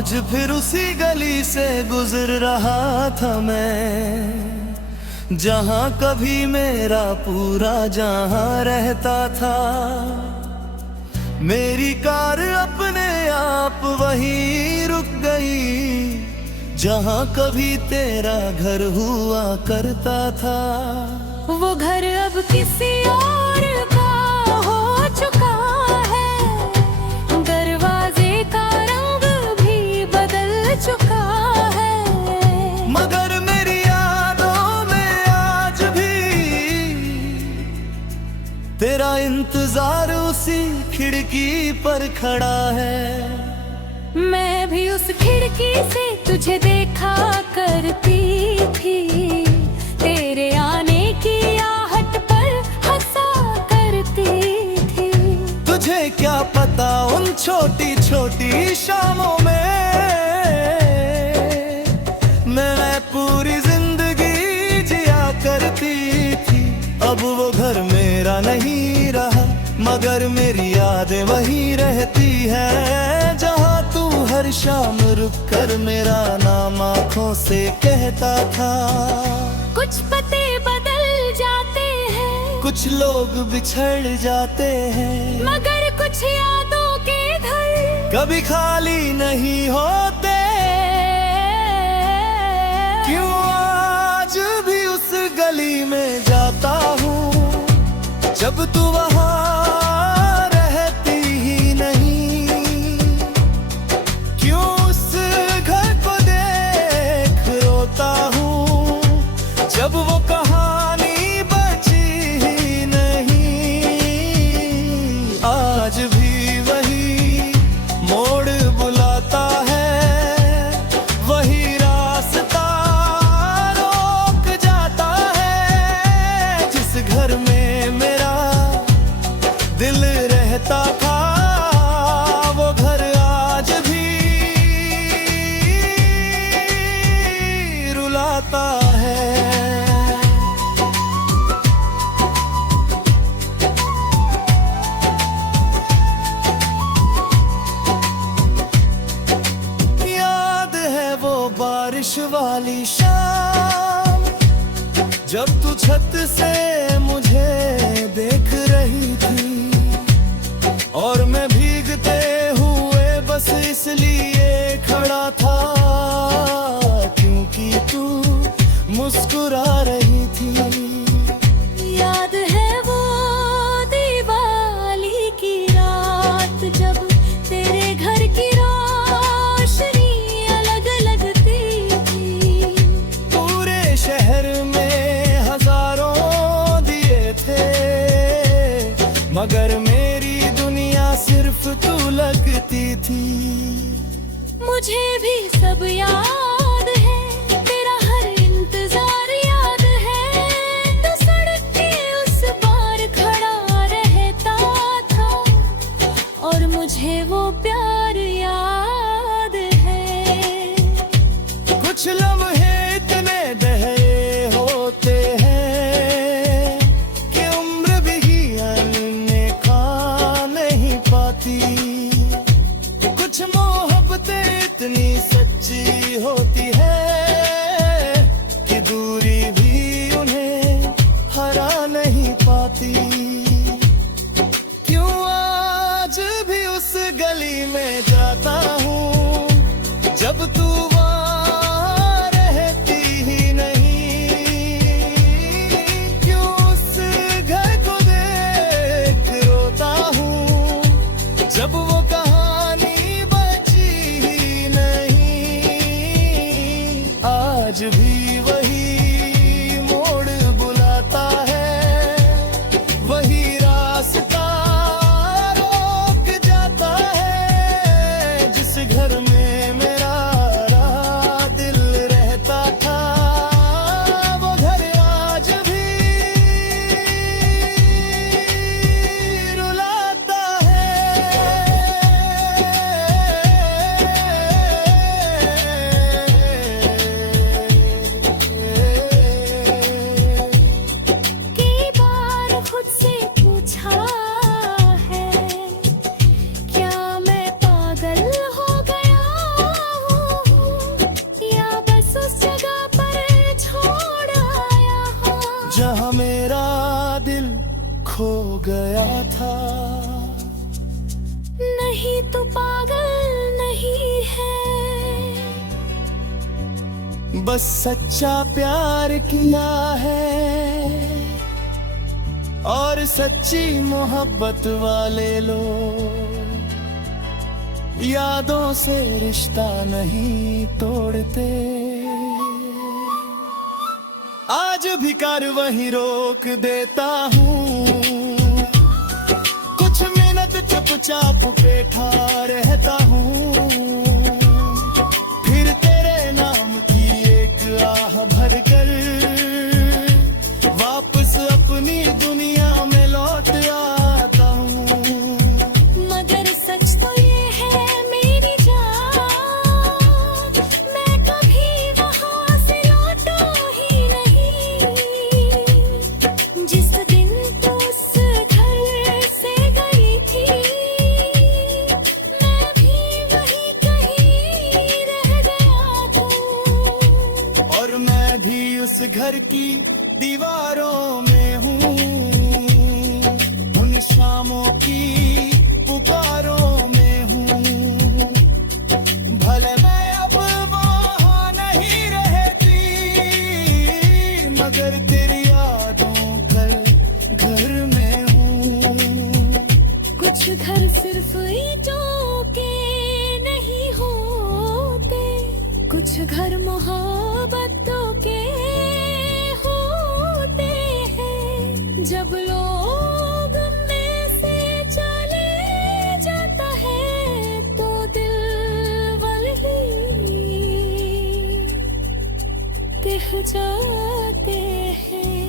आज फिर उसी गली से गुजर रहा था मैं, जहां कभी मेरा पूरा जहां रहता था। मेरी कार अपने आप वहीं रुक गई, जहां कभी तेरा घर हुआ करता था। वो घर अब किसी और का हो चुका है, दरवाजे का रंग भी बदल चुका है। मगर मेरी यादों में आज भी तेरा इंतजार उसी खिड़की पर खड़ा है। मैं भी उस खिड़की से तुझे देखा करती थी, तेरे आने की आहट पर हंसा करती थी। तुझे क्या पता उन छोटी छोटी शामों में मैं पूरी जिंदगी जिया करती थी। अब वो घर मेरा नहीं रहा, मगर मेरी यादें वहीं रहती है, जहां तू हर शाम रुक कर मेरा नाम आँखों से कहता था। कुछ पते बदल जाते हैं, कुछ लोग बिछड़ जाते हैं, मगर कुछ यादों के घर कभी खाली नहीं होते। क्यों आज भी उस गली में जाता हूँ, जब तू वहाँ रहती ही नहीं। क्यों उस घर को देख रोता हूँ, जब वो कहानी बची ही नहीं। आज भी वही मोड़ बुलाता है, वही रास्ता रोक जाता है, जिस घर में मेरा दिल रहता था। वो घर आज भी रुलाता है। याद है वो बारिश वाली शाम, जब तू छत से मुझे देख रही थी, और मैं भीगते हुए बस इसलिए खड़ा था क्योंकि तू मुस्कुरा रही थी। याद है वो दिवाली की रात, जब तेरे घर की रोशनी अलग लगती थी। पूरे शहर में हजारों दिए थे, मगर मेरी दुनिया सिर्फ तू लगती थी। मुझे भी सब याद है, तेरा हर इंतजार याद है। तो सड़क के उस पार खड़ा रहता था, और मुझे वो प्यार याद है। कुछ लम्हे इतने गहरे होते हैं कि उम्र भी अन्य खा नहीं पाती। कुछ मोहब्बतें इतनी सच्ची होती जहां मेरा दिल खो गया था। नहीं तो पागल नहीं है, बस सच्चा प्यार किया है, और सच्ची मोहब्बत वाले लोग यादों से रिश्ता नहीं तोड़ते। आज भी कार वहीं रोक देता हूँ, कुछ मिनट चुपचाप बैठा रहता हूँ, फिर तेरे नाम की एक आह भरकर वापस अपनी दुनिया में लौट आता हूँ। मगर सच तो ये है मेरी जान, मैं कभी वहाँ से लौटू ही नहीं। जिस दिन तू उस घर से गई थी, मैं भी वहीं कहीं रह गया था। और मैं भी उस घर की दीवारों में हूँ, उन शामों की पुकारों में हूँ। भले मैं अब वहाँ नहीं रहती, मगर तेरी यादों कल घर में हूँ। कुछ घर सिर्फ ईंटों के नहीं होते, कुछ घर मोहब्बतों के होते हैं। जब लोग में से चले जाता है तो दिल वही दिख जाते हैं।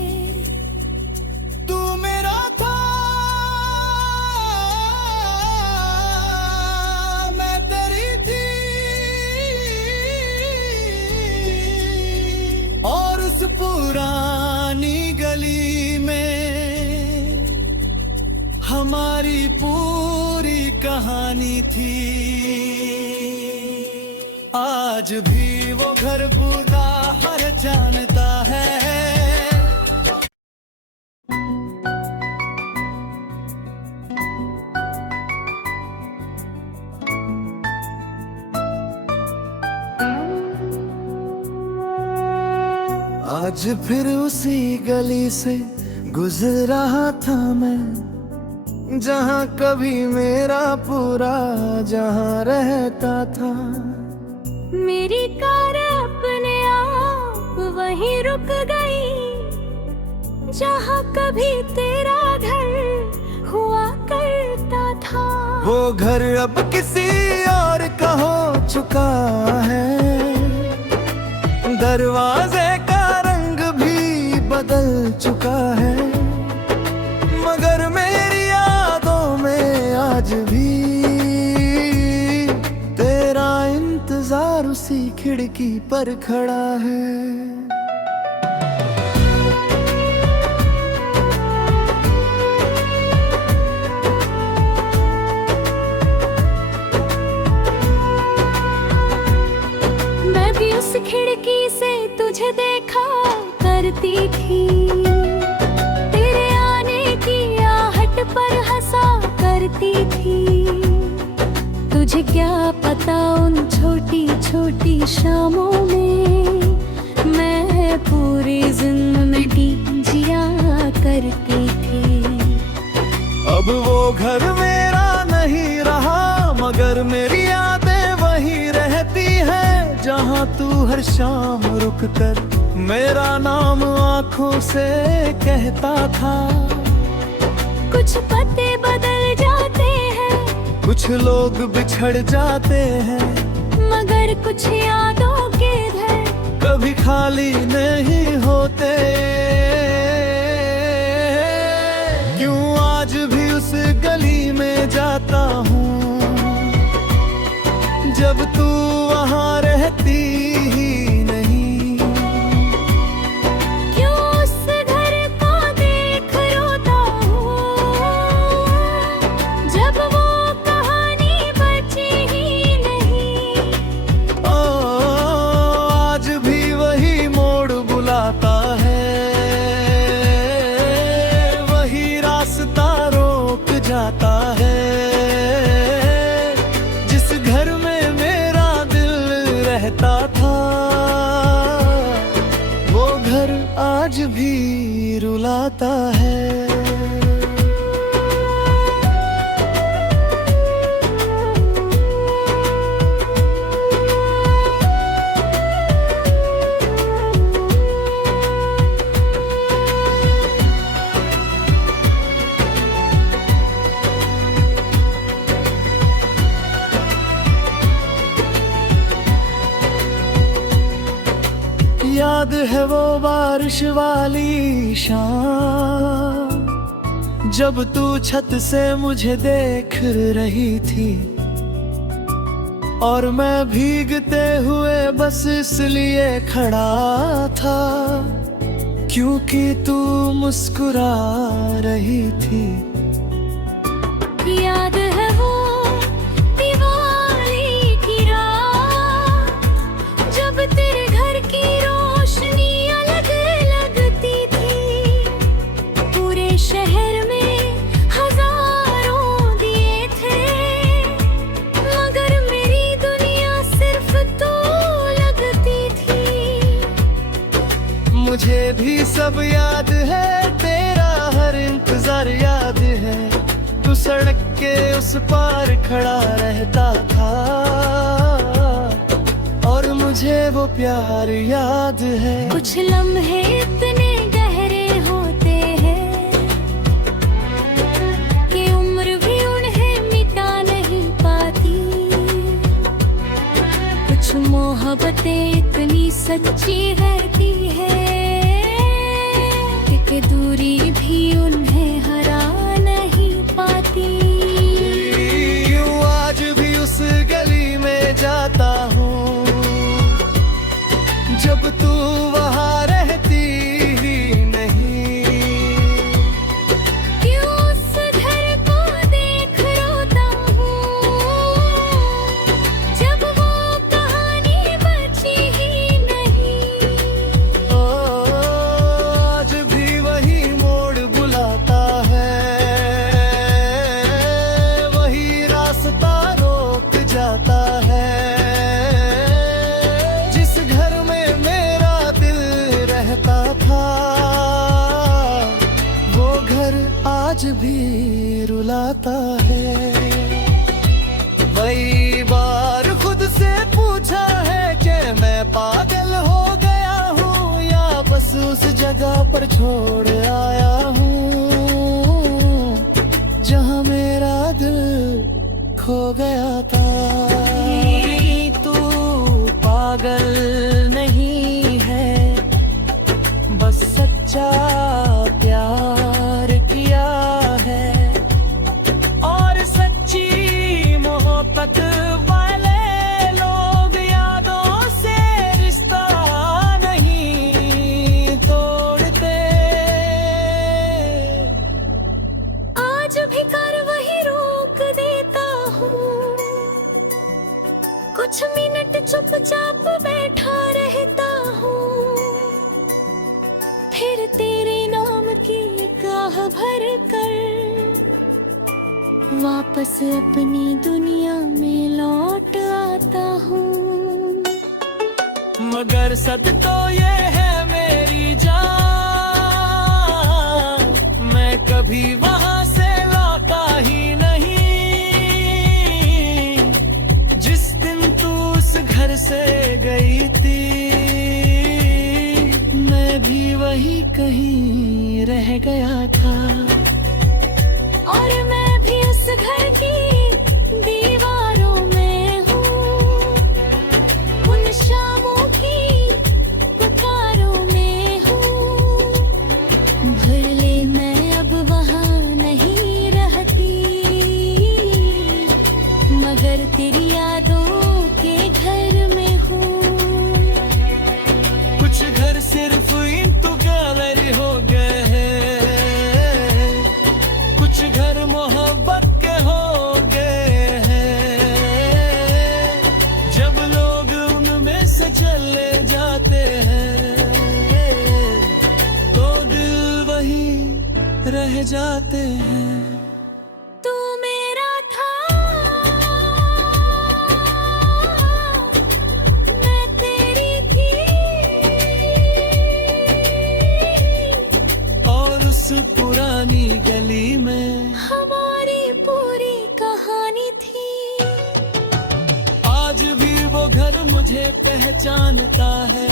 तू मेरा था, मैं तेरी थी, और उस पुरानी गली में हमारी पूरी कहानी थी। आज भी वो घर पूरा हर जानता है। आज फिर उसी गली से गुजर रहा था मैं, जहाँ कभी मेरा पूरा जहाँ रहता था। मेरी कार अपने आप वहीं रुक गई, जहाँ कभी तेरा घर हुआ करता था। वो घर अब किसी और का हो चुका है, दरवाजे का रंग भी बदल चुका है, मगर मेरी यादों में आज भी तेरा इंतजार उसी खिड़की पर खड़ा है। मैं भी उस खिड़की से तुझे देखा करती थी, तेरे आने की आहट पर हंसा करती थी। तुझे क्या पता उन छोटी छोटी शामों में मैं पूरी जिंदगी जिया करती थी। अब वो घर मेरा नहीं रहा, मगर मेरी यादें वहीं रहती हैं, जहाँ तू हर शाम रुक कर मेरा नाम आँखों से कहता था। कुछ पत्ते बदल जाते हैं, कुछ लोग बिछड़ जाते हैं, मगर कुछ यादों के घर कभी खाली नहीं होते। क्यों आज भी उस गली में जाता हूँ, जब तू वहाँ रहती ही नहीं। क्यों उस घर को देख रोता हूँ, जब वो कहानी बची ही नहीं। ओ, आज भी वही मोड़ बुलाता है, रुलाता है। याद है वो बारिश वाली शाम, जब तू छत से मुझे देख रही थी और मैं भीगते हुए बस इसलिए खड़ा था क्योंकि तू मुस्कुरा रही थी। याद है वो दिवाली की रात, जब तेरे घर की रोशनी अलग लगती थी। पूरे शहर में हजारों दिए थे, मगर मेरी दुनिया सिर्फ तू लगती थी। मुझे भी सब याद है, तेरा हर इंतजार याद है। तू सड़क के उस पार खड़ा रहता था और मुझे वो प्यार याद है। कुछ लम्हे इतने गहरे होते हैं कि उम्र भी उन्हें मिटा नहीं पाती। कुछ मोहब्बतें इतनी सच्ची रहती है कि दूरी भी उन्हें हरा नहीं पाती। क्यों आज भी उस गली में जाता हूँ जब तू वहाँ रहती ही नहीं। क्यों उस घर को देख रोता हूँ जब वो कहानी बची ही नहीं। ओ, आज भी वही मोड़ बुलाता है, वही रास्ता रोक जाता है। जिस घर में मेरा दिल रहता था वो घर आज भी रुलाता है। कई बार खुद से पूछा है कि मैं पागल हो गया हूँ या बस उस जगह पर छोड़ आया हूँ जहाँ मेरा दिल खो गया था। तू पागल नहीं है, बस सच्चा प्यार किया है और सच्ची मोहब्बत वाले लोग यादों से रिश्ता नहीं तोड़ते। आज भी कर वही रोक देता हूँ, कुछ मिनट चुपचाप बैठा रहता हूँ, फिर तेरे नाम की गाह भर कर वापस अपनी दुनिया में लौट आता हूँ। मगर सच तो ये है मेरी जान, मैं कभी वहां से लौटा ही नहीं। जिस दिन तू उस घर से गई थी मैं भी वही कहीं रह गया था और मैं भी उस घर की दीवारों में हूँ, उन शामों की पुकारों में हूँ। भले मैं अब वहाँ नहीं रहती, मगर तेरी यादों के घर में हूँ। कुछ घर सिर्फ इंटू गैलरी हो गए हैं, कुछ घर मोहब्बत के हो गए हैं। जब लोग उनमें से चले जाते हैं तो दिल वही रह जाते हैं। तू मेरा था, मैं तेरी थी, उस पुरानी गली में हमारी पूरी कहानी थी। आज भी वो घर मुझे पहचानता है।